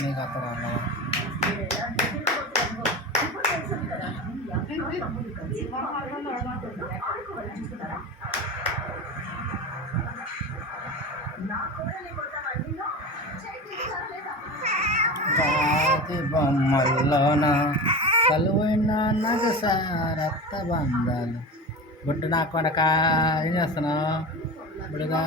నీకు అక్కడ రాతి బొమ్మల్లోన కలువైన నగస రక్త బంధాలు గుడ్డు నా కొడక ఏం చేస్తున్నావు ఇప్పుడుగా